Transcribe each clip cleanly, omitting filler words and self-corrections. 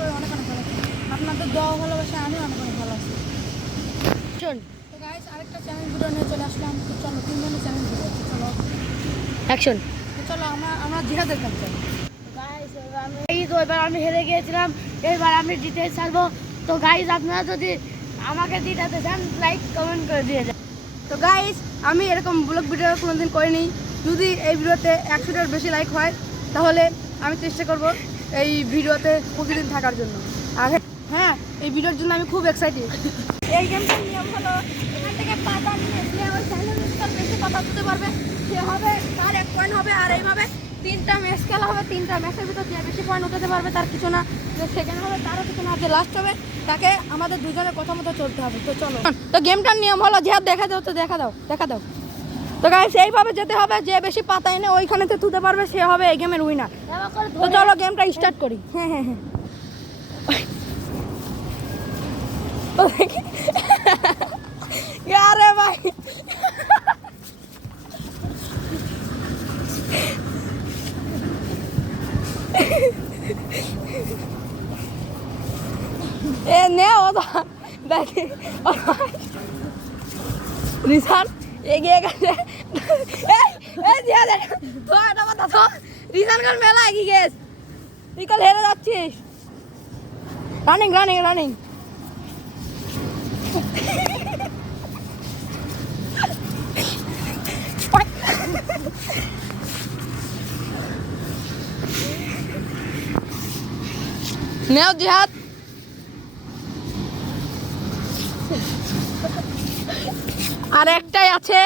সবাই অনেক অনেক ভালো আছি। আপনাদের দোয়া ভালোবাসা আমি অনেক অনেক ভালো আছি। শোন তো গাইস আরেকটা চ্যানেল ভিডিও নিয়ে চলে আসলাম। তো চলো তিনজনের চ্যানেল ভিডিও আছে, চলো অ্যাকশন। তো চলো আমরা জিহাদের কাজ করি। গাইস এবার আমি হেরে গিয়েছিলাম, এবার আমি জিতে ছাড়বো। তো গাইস আপনারা যদি আমাকে জিতাতে চান লাইক কমেন্ট করে দিয়ে যান। তো গাইস আমি এরকম ব্লগ ভিডিও কোনোদিন করিনি। যদি এই ভিডিওতে 100টার বেশি লাইক হয় তাহলে আমি চেষ্টা করব এই ভিডিওতে প্রতিদিন থাকার জন্য। আর হ্যাঁ, এই ভিডিওর জন্য আমি খুব এক্সাইটেড। এই গেমটার নিয়ম হলো এখান থেকে পাতা নিয়ে যে ওই চ্যানেলের বেশি পাতা তুলতে পারবে সে হবে তার 1 পয়েন্ট হবে। আর এইভাবে 3টা ম্যাচ খেলা হবে। 3টা ম্যাচের ভিতর যে বেশি পয়েন্ট উঠাতে পারবে তার কিছু না, যে সেকেন্ড হবে তারও কিছু না, যে লাস্ট হবে তাকে আমাদের দুজনের কথা মতো চলতে হবে। তো চলো, তো গেমটার নিয়ম হলো যে দেখা দাও, তো দেখা দাও। তো গাইস এইভাবে যেতে হবে, যে বেশি পাতা এনে ওইখানেতে তুলতে পারবে সে হবে এই গেমের উইনার। তো চলো গেমটা স্টার্ট করি। হ্যাঁ আরে ভাই এ নে ও তো দেখি রিসান এগিয়ে গেছে। এই দিয়া দেখ তো এটা কথা তো রিসান কাল মেলা এগিয়ে গেছে, তুই কাল হেরে যাচ্ছিস। রানিং নেও জিহাদ। আর একটাই আছে,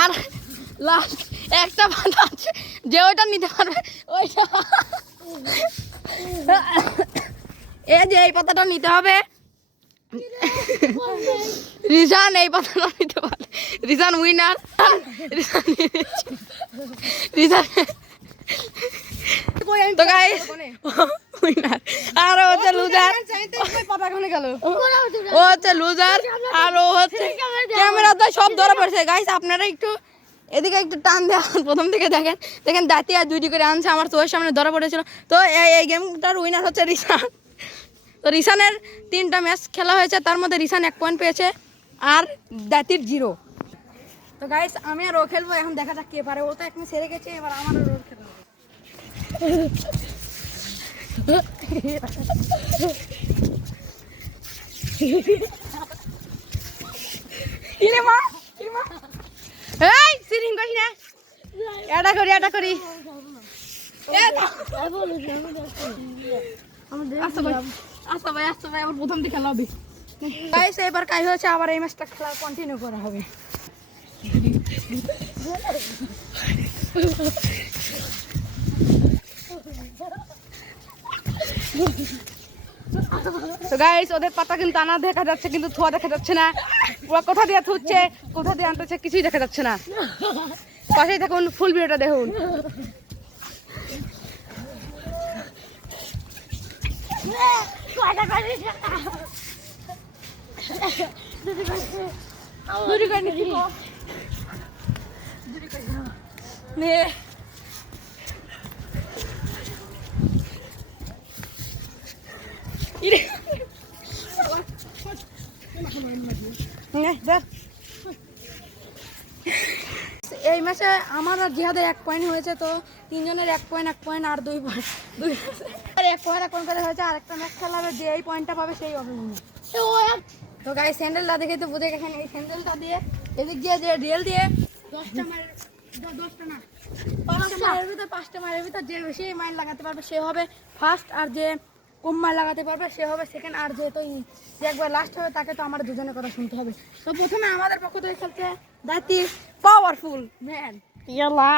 আর লাস্ট একটা পাতা আছে, যে ওইটা নিতে পারবে ওইটা। এই যে এই পাতাটা নিতে হবে। রিজান এই পাতাটা নিতে পারে, রিজান উইনার। রিজান তো গাইস উইনার, আর ও হচ্ছে লুজার। ও হচ্ছে লুজার আর ও হচ্ছে ক্যামেরাতে সব ধরা পড়ছে। গাইস আপনারা একটু এদিকে একটু টান দেওয়া প্রথম থেকে দেখেন দাঁতি আর 2টি করে আনছে, আমার চোখের সামনে ধরা পড়েছিল। তো এই গেমটার উইনার হচ্ছে রিসান। তো রিসানের 3টা ম্যাচ খেলা হয়েছে, তার মধ্যে রিসান 1 পয়েন্ট পেয়েছে আর দাঁতির 0। তো গাইস আমি আর ও খেলবো, এখন দেখা যাক কে পারে। ও তো এক ম্যাচ হেরে গেছে, এবার আমার আর ওর খেলবো। কিরে মা এই সিরিং করি না, এটা করি আচ্ছা ভাই আবার প্রথম থেকে খেলা হবে। গাইস এবার কাজ হয়েছে, আবার এই ম্যাচটা খেলা কন্টিনিউ করা হবে। তো গাইস ওদের পাতা কিন্তু আনা দেখা যাচ্ছে, কিন্তু থোয়া দেখা যাচ্ছে না। ওরা কোথা দিয়ে থুচ্ছে, কোথা দিয়ে আনতেছে কিছুই দেখা যাচ্ছে না। পাশেই থাকুন, ফুল ভিডিওটা দেখুন। এই ম্যাচে আমার আর জিহাদের 1 পয়েন্ট হয়েছে। তো 3 জনের 1 পয়েন্ট আর 2 পয়েন্ট 1 পয়েন্ট করে হয়েছে। আরেকটা ম্যাচ খেলা হবে, যে এই পয়েন্টটা পাবে সেই হবে। তো গাইস স্যান্ডেলটা দেখে তো বুঝে গেছেন, এই স্যান্ডেলটা দিয়ে এদিক দিয়ে যে রিয়েল দিয়ে 10টা না 5টা মারের ভিতর যে বেশি মাইল লাগাতে পারবে সে হবে ফার্স্ট, আর যে কম মাইল লাগাতে পারবে সে হবে সেকেন্ড। আর যে একবার লাস্ট হবে তাকে তো আমার দুজনের কথা শুনতে হবে। তো প্রথমে আমাদের পক্ষ থেকে খেলছে দাঁতি পাওয়ারফুল ম্যান ইয়ালা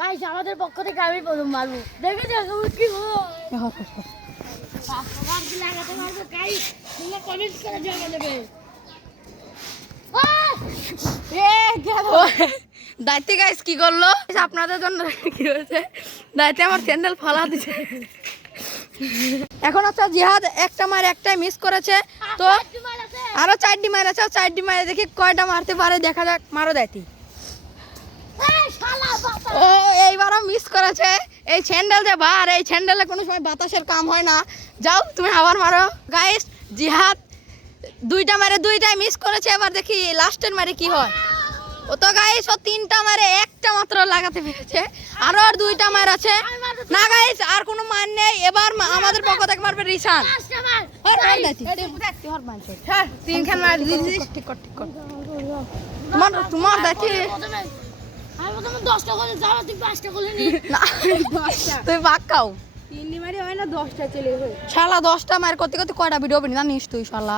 গাইস, আমাদের পক্ষ থেকে আমি প্রথম মারবো, দেখে যাবো কি লাগাতে পারবো। গাইস তোমরা কমেন্ট করে জানিয়ে দেবে। দায়িত্বে গাইস কি করলো আপনাদের জন্য, কি হয়েছে দায়িত্বে আমার স্যান্ডেল ফালা দিছে। এখন হচ্ছে জিহাদ একটা মার একটাই মিস করেছে। তো আরো 4টি মার আছে, 4টি মারে দেখি কয়টা মারতে পারে, দেখা যাক। মারো দায়িত্ব। ও এইবারও মিস করেছে, এই স্যান্ডেল যে বার, এই স্যান্ডেলে কোনো সময় বাতাসের কাম হয় না। যাও তুমি আবার মারো গাইস। জিহাদ দুইটা মারে দুইটাই মিস করেছে, এবার দেখি লাস্টের মারে কি হয়। ও তো গাইস ও তিনটা মারে একটা মাত্র লাগাতে পেরেছে, আরো আর দুইটা মার আছে। না গাইস আর কোনো মার নেই, এবার আমাদের পক্ষ থেকে মারবে রিসান। তিনখান মার দিয়েছি, ঠিক কর ঠিক কর। তোমার দেখি আমি প্রথমে 10টা করে যাওয়া, তুই 5টা করে নি। তুই বাক খাও। তিনটি মারি হয় না 10টা চলে হয়। শালা 10টা মার করতে করতে কয়টা ভিডিও বানি জানিস তুই শালা?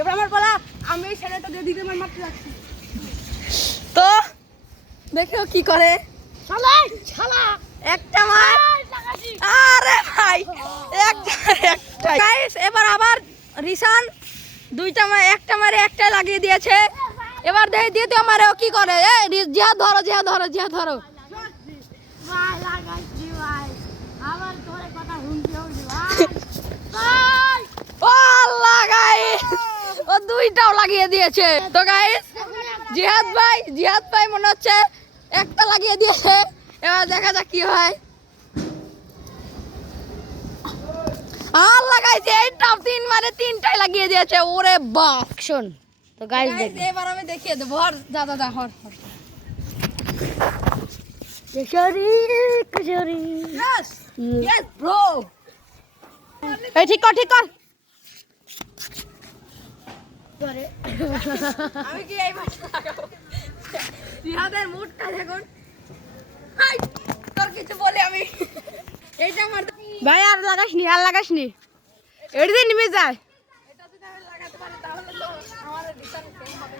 এবার আমার বলা, আমি এই ছেলেটা দিয়ে দিকে মারতে যাচ্ছি, তো দেখো কি করে। শালা শালা একটা মার, আরে ভাই একটা গাইস। এবার আবার রিসান দুইটা মার, একটা মারে একটা লাগিয়ে দিয়েছে। এবার দেখি দ্বিতীয় মারে ও কি করে। জিহাদ ধরো জিহাদ ধরো জিহাদ ধরো। ভাই লাগাইছি ভাই, আমার তোরে কথা শুনতে হবে ভাই। ভাই ও আল্লাহ গাইস, ও দুইটাও লাগিয়ে দিয়েছে। তো গাইস জিহাদ ভাই মনে হচ্ছে একটা লাগিয়ে দিয়েছে, এবার দেখা যাক কি হয়। আর লাগাইছে এইটা তিন মারে তিনটাই লাগিয়ে দিয়েছে। ওরে বাপ শোন তো গাইস দেখ, এবার আমি দেখিয়ে দেবো। হর দাদা Har Har. Kesari Kesari Yes, yes bro. এই ঠিক কর ঠিক কর। করে আমি কি এই মাছটা লাগাবো? জিহাদের মুডটা দেখুন। হাই তোর কিছু বলে আমি এইটা আমার ভাই আর লাগাস নি এর দিন নেমে যায়। এটা যদি আমি লাগাতে পারি তাহলে তো আমাদের ডিসকাউন্ট পেয়ে হবে।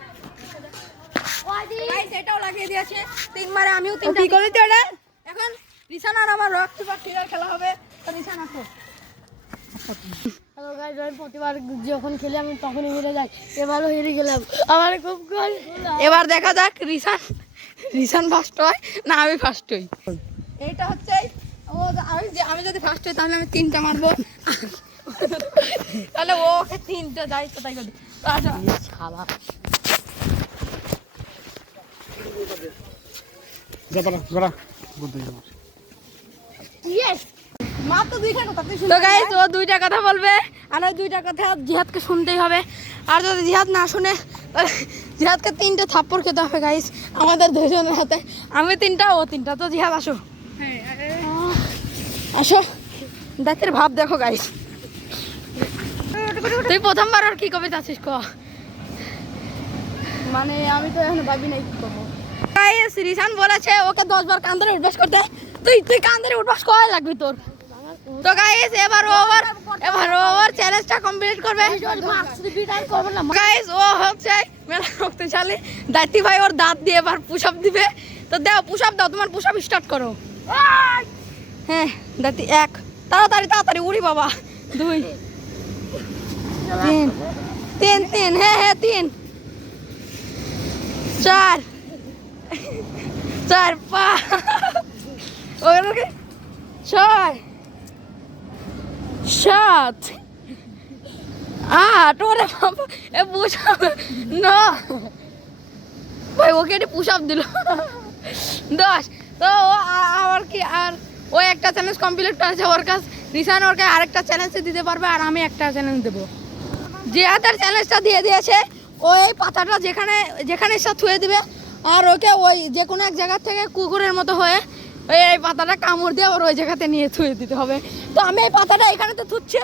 ওয়াদি গাইস এটাও লাগিয়ে দিয়েছে তিন মারে, আমিও তিনটা। কি করে তো এটা? এখন রিসান আর আমার রক সুপার ক্লিয়ার খেলা হবে। তো রিসান আসো। হ্যালো গাইস, আমি প্রতিবার যখন খেলি আমি তখনই হেরে যাই, এবারও হেরে গেলাম, আমার খুব কল। এবার দেখা যাক রিসান ফার্স্ট হয় না আমি ফার্স্ট হই। এইটা হচ্ছে ও, আমি যদি ফার্স্ট হই তাহলে আমি তিনটা মারবো, তাহলে ওকে তিনটা দায়িত্ব তাই করি। শালা ইয়েস মাত্র দুইটা কথা। তো গাইস ও দুইটা কথা বলবে, আর ওই দুইটা কথা জিহাদকে শুনতেই হবে। আর যদি জিহাদ না শুনে তাহলে জিহাদকে তিনটা থাপ্পড় খেতে হবে গাইস আমাদের দুজনের হাতে। আমি তিনটা ও তিনটা। তো জিহাদ আসো আসো, দাঁতের ভাব দেখো গাইস। তুই প্রথমবার আর কি কবে যাচ্ছিস ক? মানে আমি তো এখন ভাবি নাই কি করবো। গাইস রিসান বলেছে ওকে 10 বার কান ধরে উঠবাস করতে। তুই কান ধরে উঠবাস করা লাগবে তোর। তো গাইস এবার ওভার চ্যালেঞ্জটা কমপ্লিট করবে গাইস। ও হচ্ছে মেলা শক্তিশালী দাঁতি ভাই, ওর দাঁত দিয়ে এবার পুশ আপ দিবে। তো দাও পুশ আপ দাও, তোমার পুশ আপ স্টার্ট করো। হ্যাঁ দাঁতি 1, তাড়াতাড়ি উড়ি বাবা 2 3 হ্যাঁ 3 4 5 ওকে 6 7 8 ওরে বাবা এ পুশ আপ না ভাই, ওকে এটা পুশ আপ দিল 10। তো আর কি, আর ও একটা চ্যালেঞ্জ কমপ্লিট করেছে। ওর কাছে রিসান ওরকে আরেকটা চ্যালেঞ্জ দিতে পারবে, আর আমি একটা চ্যালেঞ্জ দেবো। জিহাদের চ্যালেঞ্জটা দিয়ে দিয়েছে, ওই পাতাটা যেখানে সে থুয়ে দিবে, আর ওকে ওই যে কোনো এক জায়গা থেকে কুকুরের মতো হয়ে এই পাতাটা কামড় দিয়ে ওর ওই জায়গাতে নিয়ে থুয়ে দিতে হবে। তো আমি এই পাতাটা এখানে তো থুচ্ছে,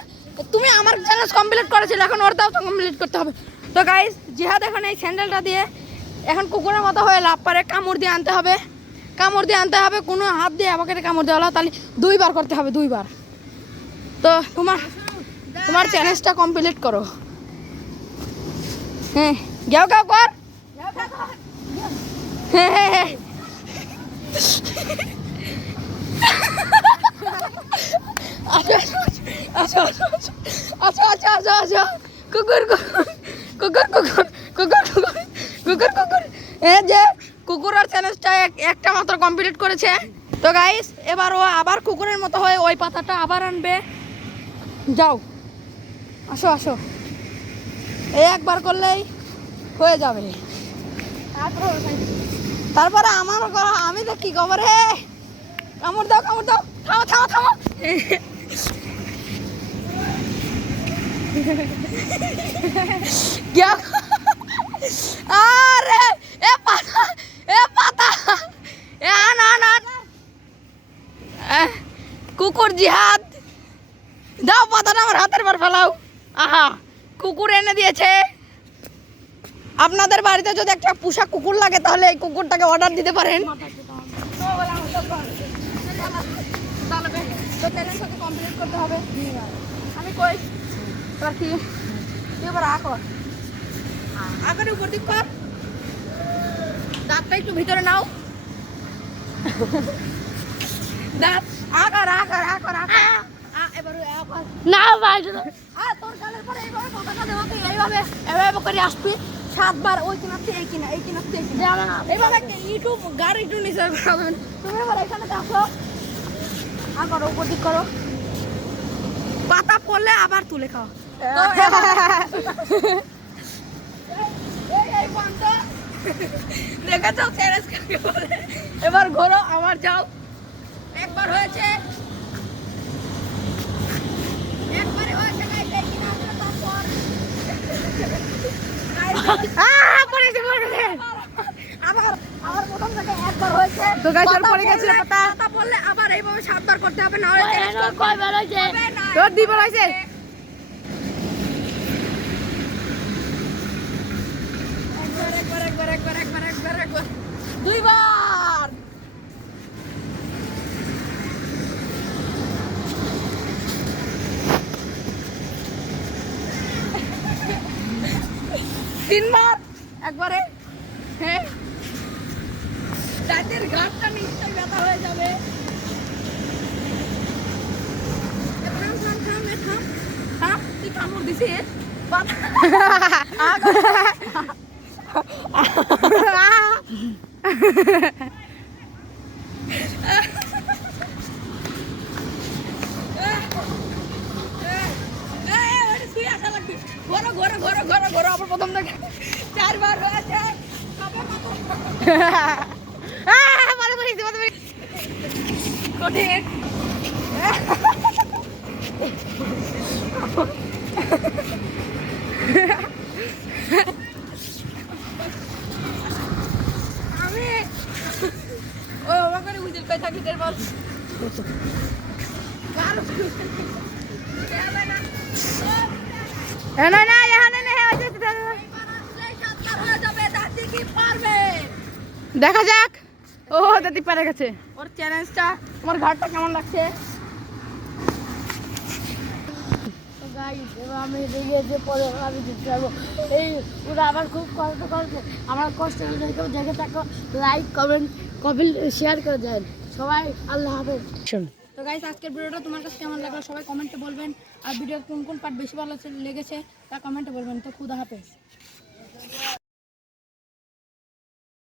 তুমি আমার চ্যালেঞ্জ কমপ্লিট করেছিলে, এখন ওরটাও তো কমপ্লিট করতে হবে। তো গাইস জিহাদ এখন এই স্যান্ডেলটা দিয়ে এখন কুকুরের মতো হয়ে লাভ পারে কামড় দিয়ে আনতে হবে, কোনো হাত দিয়ে আমাকে কামড় দেওয়া হলো, তাহলে 2 বার করতে হবে 2 বার। তো তোমার চ্যালেঞ্জটা কমপ্লিট করো। হ্যাঁ গাও কর। হ্যাঁ আচ্ছা কুকুর যে কুকুরের চ্যালেঞ্জটা একটা মাত্র কমপ্লিট করেছে। তো গাইস এবার ও আবার কুকুরের মতো হয়ে ওই পাতাটা আবার আনবে। যাও আসো একবার করলেই হয়ে যাবে। তারপরে আমার করা আমি তো কি খবর রে, কামড় দাও কামড় দাও, থামো থামো থামো। क्या अरे ए पाता ए आना आना কুকুর জিহাদ দাও পাতাটা আমার হাতের পর ফেলাও। আহা কুকুর এনে দিয়েছে। আপনাদের বাড়িতে যদি একটা পোষা কুকুর লাগে তাহলে এই কুকুরটাকে অর্ডার দিতে পারেন। তো চ্যালেঞ্জ সাথে কমপ্লিট করতে হবে। আমি কই এবার কি এবার আকারে উপর দিক কর, দাঁতটা একটু ভিতরে নাও, দাঁত আকার আকার আকার আকার এবার না ভাই তোর গালের পরে এইভাবে কথাটা দেবো, তুই এইভাবে এইভাবে করে আসবি 7 বার, ওই কিনাতে এই কিনা এই কিনাতে এই কিনা এইভাবে ইউটিউব গাড়ি একটু নিচে করবেন। তুমি এবার এখানে দেখো আর করো উপর দিক করো, পাতা পড়লে আবার তুলে খাও। দেখেছো চ্যালেঞ্জ কাকে বলে। এবার ঘোরো আবার যাও, একবার হয়েছে একবারে হয়েছে গাইস, এই কিনা আসলে তারপর আবার আবার প্রথম থেকে একবার হয়েছে তো গাইস আর পড়ে গেছে পাতা পড়লে আবার এইভাবে 7 বার করতে হবে, না হলে কয় বার হয়েছে তোর দি বার হয়েছে। একবার একবার একবার একবার একবার একবার 2 বার। তিনবার একবারে, হ্যাঁ দাঁতের ঘাটটা নিশ্চয়ই ব্যথা হয়ে যাবে। থাম থাম থাম থাম থাম, তুই কামড় দিছিস ঘোরো ঘোরো ঘোরো ঘোরো ঘোরো আবার প্রথম থেকে 4 বার হয়েছে। কঠিন আমি ও বাবা করে বুঝে পেয়ে থাকি তোর বল না না এখানে না দেখা যাক। ও দাদি পারে গেছে। ওর চ্যালেঞ্জটা আমার ঘাটটা কেমন লাগছে? গাইস এবার আমি দেখে পরে আমি দিতে পারবো। এই ওরা আবার খুব কষ্ট করছে, আমার কষ্ট দেখে থাকো, লাইক কমেন্ট শেয়ার করে দেন সবাই। আল্লাহ হাফেজ। তো গাইস আজকের ভিডিওটা তোমার কাছে কেমন লাগলো সবাই কমেন্টে বলবেন, আর ভিডিওর কোন কোন পার্ট বেশি ভালো লেগেছে তা কমেন্টে বলবেন। তো খুদা হাফেজ।